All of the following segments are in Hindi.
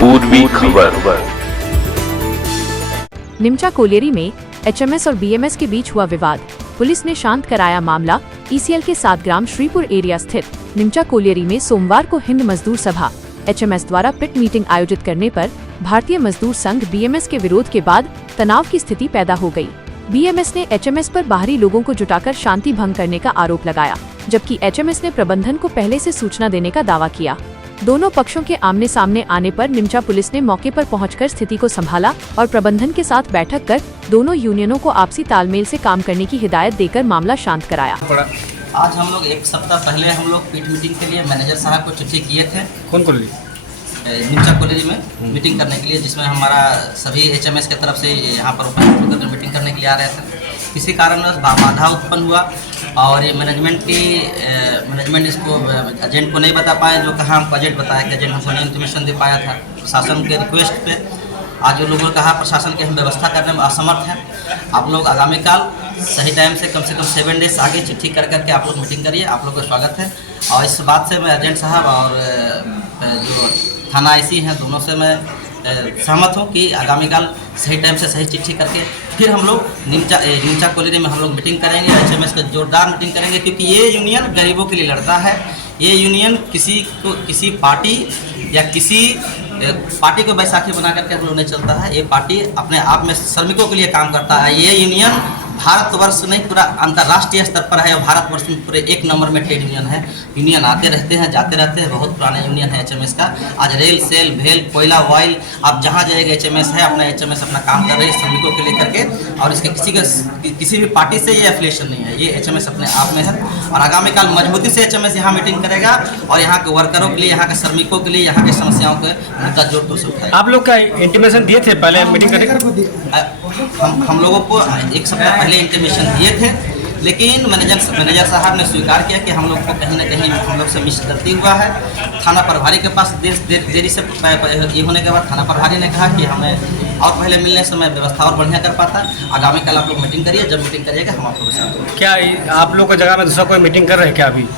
पूर्वी खबर। निमचा कोलियरी में एचएमएस और बीएमएस के बीच हुआ विवाद। पुलिस ने शांत कराया मामला। ईसीएल के 7 ग्राम श्रीपुर एरिया स्थित निमचा कोलियरी में सोमवार को हिंद मजदूर सभा एचएमएस द्वारा पिट मीटिंग आयोजित करने पर भारतीय मजदूर संघ बीएमएस के विरोध के बाद तनाव की स्थिति पैदा हो गई। बीएमएस ने एचएमएस पर बाहरी लोगों को जुटाकर शांति भंग करने का आरोप लगाया, जबकि एचएमएस ने प्रबंधन को पहले से सूचना देने का दावा किया। दोनों पक्षों के आमने सामने आने पर निमचा पुलिस ने मौके पर पहुंचकर स्थिति को संभाला और प्रबंधन के साथ बैठक कर दोनों यूनियनों को आपसी तालमेल से काम करने की हिदायत देकर मामला शांत कराया। आज हम लोग एक सप्ताह पहले हम लोग पीट मीटिंग के लिए मैनेजर साहब को चिट्ठी किए थे। कौन कोलियरी? निमचा कोलियरी में मीटिंग करने के लिए, जिसमें हमारा सभी एचएमएस की तरफ से यहाँ पर उपस्थित मीटिंग करने के लिए आ रहे थे। किसी कारणवश बाधा उत्पन्न हुआ और ये मैनेजमेंट इसको एजेंट को नहीं बता पाए, जो कहा हमको एजेंट बताया कि एजेंट हमको नहीं इंफॉर्मेशन दे पाया था। प्रशासन के रिक्वेस्ट पे आज जो लोगों ने कहा प्रशासन की हम व्यवस्था करने में असमर्थ हैं। आप लोग आगामी काल सही टाइम से कम 7 डेज आगे चिट्ठी करके आप लोग मीटिंग करिए। आप लोग का स्वागत है। और इस बात से मैं एजेंट साहब और जो थाना आईसी हैं दोनों से मैं सहमत हूँ कि आगामी काल सही टाइम से सही चिट्ठी करके फिर हम लोग निमचा कोलियरी में हम लोग मीटिंग करेंगे। एचएमएस का जोरदार मीटिंग करेंगे, क्योंकि ये यूनियन गरीबों के लिए लड़ता है। ये यूनियन किसी पार्टी या किसी पार्टी को बैसाखी बना करके हम लोग नहीं चलता है। ये पार्टी अपने आप में श्रमिकों के लिए काम करता है। ये यूनियन भारतवर्ष नहीं पूरा अंतर्राष्ट्रीय स्तर पर है और भारतवर्ष में पूरे 1 नंबर में ट्रेड यूनियन है। यूनियन आते रहते हैं जाते रहते हैं। बहुत पुराना यूनियन है एचएमएस का। आज रेल सेल भेल कोयला ऑयल आप जहाँ जाएगा एचएमएस है। अपना एचएमएस अपना काम कर रहे हैं श्रमिकों के लेकर के, और इसके किसी भी पार्टी से ये एफिलिएशन नहीं है। ये एचएमएस अपने आप में है और आगामी काल मजबूती से एचएमएस यहाँ मीटिंग करेगा और यहाँ के वर्करों के लिए, यहाँ के श्रमिकों के लिए, यहाँ की समस्याओं के मुद्दा जोर तोड़ से उठाएगा। आप लोग का इंटीमेशन दिए थे पहले मीटिंग करने? हम लोगों को एक सप्ताह पहले इंटीमेशन दिए थे, लेकिन मैनेजर साहब ने स्वीकार किया कि हम लोग को कहीं ना कहीं हम लोग से मिस गलती हुआ है। थाना प्रभारी के पास देरी से ये होने के बाद थाना प्रभारी ने कहा कि हमें और पहले मिलने से मैं व्यवस्था और बढ़िया कर पाता। आगामी कल आप लोग मीटिंग करिए। जब मीटिंग करिएगा हम आप लोग के साथ। क्या आप लोग को जगह में दूसरा कोई मीटिंग कर रहे हैं क्या अभी?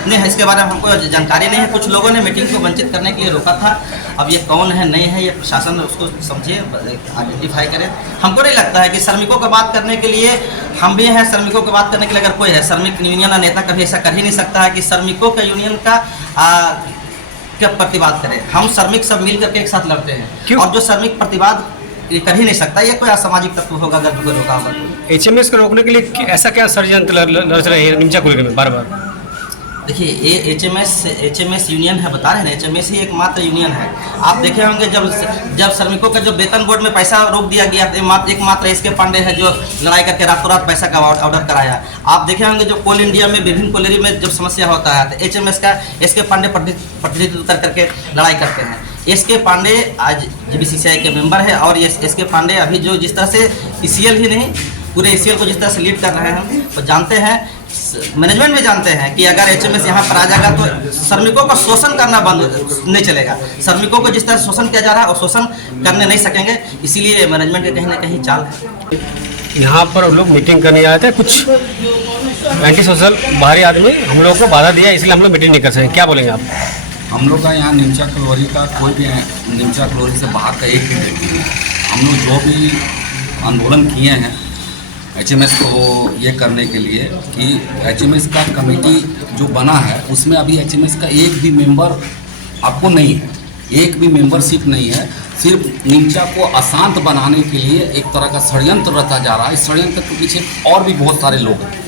नहीं, इसके बारे में हमको जानकारी नहीं है। कुछ लोगों ने मीटिंग को वंचित करने के लिए रोका था। अब ये कौन है नहीं है, ये प्रशासन उसको समझे, आइडेंटिफाई करे। हमको नहीं लगता है कि श्रमिकों की बात करने के लिए हम भी हैं। श्रमिकों की बात करने के लिए अगर कोई है, श्रमिक यूनियन का नेता कभी ऐसा कर ही नहीं सकता है कि श्रमिकों के यूनियन का क्या प्रतिवाद करे। हम श्रमिक सब मिल करके एक साथ लड़ते हैं और जो श्रमिक प्रतिवाद कर ही नहीं सकता, ये कोई असामाजिक तत्व होगा अगर जो रोका होगा। एचएमएस को रोकने के लिए ऐसा क्या षड्यंत्र रच रहे हैं निमचा कोलियरी में बार बार? देखिए, ये एचएमएस यूनियन है, बता रहे हैं ना, एचएमएस ही एकमात्र यूनियन है। आप देखे होंगे जब श्रमिकों का जो वेतन बोर्ड में पैसा रोक दिया गया, एकमात्र एसके पांडे है जो लड़ाई करके रातों रात पैसा का ऑर्डर कराया। आप देखे होंगे जो कोल इंडिया में विभिन्न कोलियरी में जब समस्या होता है तो एचएमएस का एसके पांडे प्रतिनिधित्व करके लड़ाई करते हैं। एसके पांडे आज जीबीसीसीआई के मेंबर है और ये एसके पांडे अभी जो जिस तरह से ईसीएल ही नहीं पूरे ईसीएल को जिस तरह से लीड कर रहे हैं, तो जानते हैं, मैनेजमेंट भी जानते हैं कि अगर एचएमएस यहाँ पर आ जाएगा तो श्रमिकों का शोषण करना बंद नहीं चलेगा। श्रमिकों को जिस तरह शोषण किया जा रहा है और शोषण करने नहीं सकेंगे, इसीलिए मैनेजमेंट के कहीं ना कहीं चाल है। यहाँ पर लोग मीटिंग करने आए थे, कुछ एंटी सोशल बाहरी आदमी हम लोग को बाधा दिया, इसलिए हम लोग मीटिंग नहीं कर सकें। क्या बोलेंगे आप? हम लोग का यहाँ निमचा कोलियरी का कोई भी निमचा कोलियरी से बाहर का एक भी व्यक्ति नहीं। हम लोग जो भी आंदोलन किए हैं एचएमएस को ये करने के लिए कि एचएमएस का कमेटी जो बना है उसमें अभी एचएमएस का एक भी मेंबर आपको नहीं है, एक भी मेंबरशिप नहीं है। सिर्फ निमचा को अशांत बनाने के लिए एक तरह का षड्यंत्र रचा जा रहा है। इस षड्यंत्र के पीछे और भी बहुत सारे लोग हैं।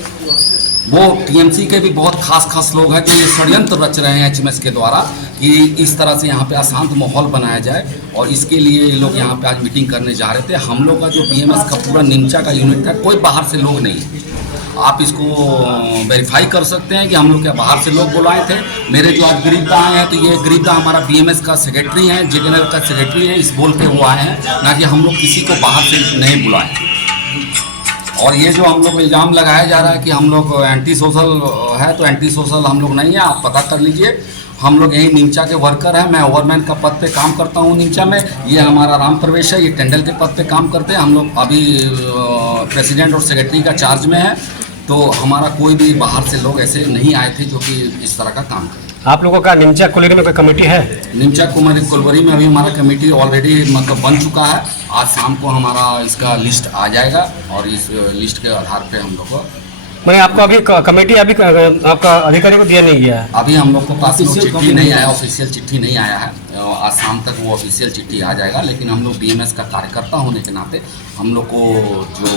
वो टीएमसी के भी बहुत खास लोग हैं जो ये षड्यंत्र रच रहे हैं एचएमएस के द्वारा कि इस तरह से यहाँ पे अशांत माहौल बनाया जाए, और इसके लिए ये लोग यहाँ पे आज मीटिंग करने जा रहे थे। हम लोग का जो बीएमएस का पूरा निमचा का यूनिट है, कोई बाहर से लोग नहीं है। आप इसको वेरीफाई कर सकते हैं कि हम लोग क्या बाहर से लोग बुलाए थे। मेरे जो आज गिरीदा आए हैं, तो ये गिरीदा हमारा बीएमएस का सेक्रेटरी हैं, जेनरल का सेक्रेटरी है, इस बोल के वो आए हैं, ना कि हम लोग किसी को बाहर से नहीं बुलाए। और ये जो हम लोग इल्ज़ाम लगाया जा रहा है कि हम लोग एंटी सोशल है, तो एंटी सोशल हम लोग नहीं है। आप पता कर लीजिए, हम लोग यही निमचा के वर्कर हैं। मैं ओवरमैन का पद पे काम करता हूँ निमचा में। ये हमारा राम प्रवेश है, ये टेंडल के पद पे काम करते हैं। हम लोग अभी प्रेसिडेंट और सेक्रेटरी का चार्ज में है। तो हमारा कोई भी बाहर से लोग ऐसे नहीं आए थे जो कि इस तरह का काम करें। आप लोगों का निमचा कोलियरी में कोई कमेटी है? निमचा कुमारी कोलवरी में अभी हमारा कमेटी ऑलरेडी मतलब बन चुका है। आज शाम को हमारा इसका लिस्ट आ जाएगा और इस लिस्ट के आधार पे हम लोग को मैंने आपको अभी कमेटी अभी आपका अधिकारी को दिया नहीं गया है? अभी हम लोग को पास में चिट्ठी नहीं आया, ऑफिशियल चिट्ठी नहीं आया है। आज शाम तक वो ऑफिशियल चिट्ठी आ जाएगा, लेकिन हम लोग बीएमएस का कार्यकर्ता होने के नाते हम लोग को जो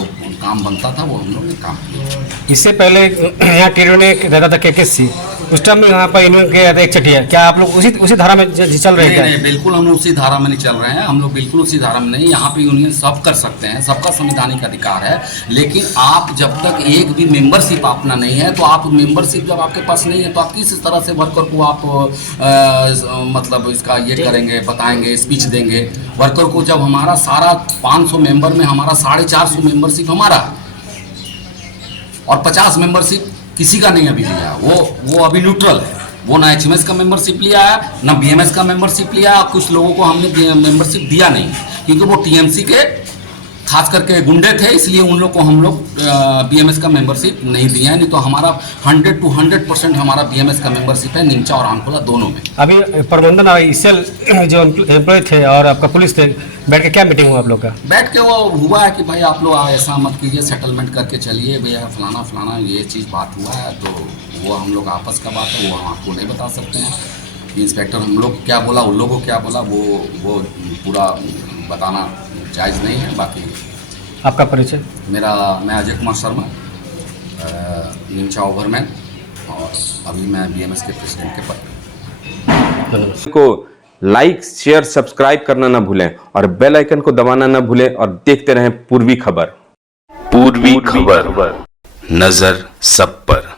काम बनता था वो हम लोग ने काम किया। इससे पहले यहाँ टीडीओ ने रहता था केकेसी, उस टाइम में यहाँ पर यूनियन के एक चटिया, क्या आप लोग उसी धारा में चल रहे हैं? नहीं, बिल्कुल हम लोग उसी धारा में नहीं चल रहे हैं। हम लोग बिल्कुल उसी धारा में नहीं। यहाँ पे यूनियन सब कर सकते हैं, सबका संवैधानिक अधिकार है, लेकिन आप जब तक एक भी मेंबरशिप अपना नहीं है तो आप मेंबरशिप जब आपके पास नहीं है तो आप किस तरह से वर्कर को आप मतलब इसका ये करेंगे, बताएंगे, स्पीच देंगे वर्कर को। जब हमारा सारा 500 मेंबर में हमारा 450 मेंबरशिप हमारा और 50 मेंबरशिप किसी का नहीं अभी लिया, वो अभी न्यूट्रल है। वो ना एचएमएस का मेंबरशिप लिया है ना बीएमएस का मेंबरशिप लिया। कुछ लोगों को हमने मेंबरशिप दिया नहीं क्योंकि वो टीएमसी के खास करके गुंडे थे, इसलिए उन लोग को हम लोग बीएमएस का मेंबरशिप नहीं दिया है। नहीं तो हमारा 100% हमारा बीएमएस का मेंबरशिप है निमचा और आनकोला दोनों में। अभी प्रबंधन ईसीएल जो एम्प्लॉय थे और आपका पुलिस थे, बैठ के क्या मीटिंग हुआ आप लोग का? बैठ के वो हुआ है कि भाई आप लोग ऐसा मत कीजिए, सेटलमेंट करके चलिए भैया, फलाना ये चीज़ बात हुआ है। तो वो हम लोग आपस का बात है, वो हम आपको नहीं बता सकते हैं। इंस्पेक्टर हम लोग क्या बोला, उन लोगों को क्या बोला, वो पूरा बताना जायज़ नहीं है। बाकी आपका परिचय? मैं अजय कुमार शर्मा, निमचा ओवरमैन, और अभी मैं बीएमएस के प्रेसिडेंट के पद को लाइक, शेयर, सब्सक्राइब करना ना भूलें और बेल आइकन को दबाना ना भूलें और देखते रहें पूर्वी खबर। पूर्वी खबर, नजर सब पर।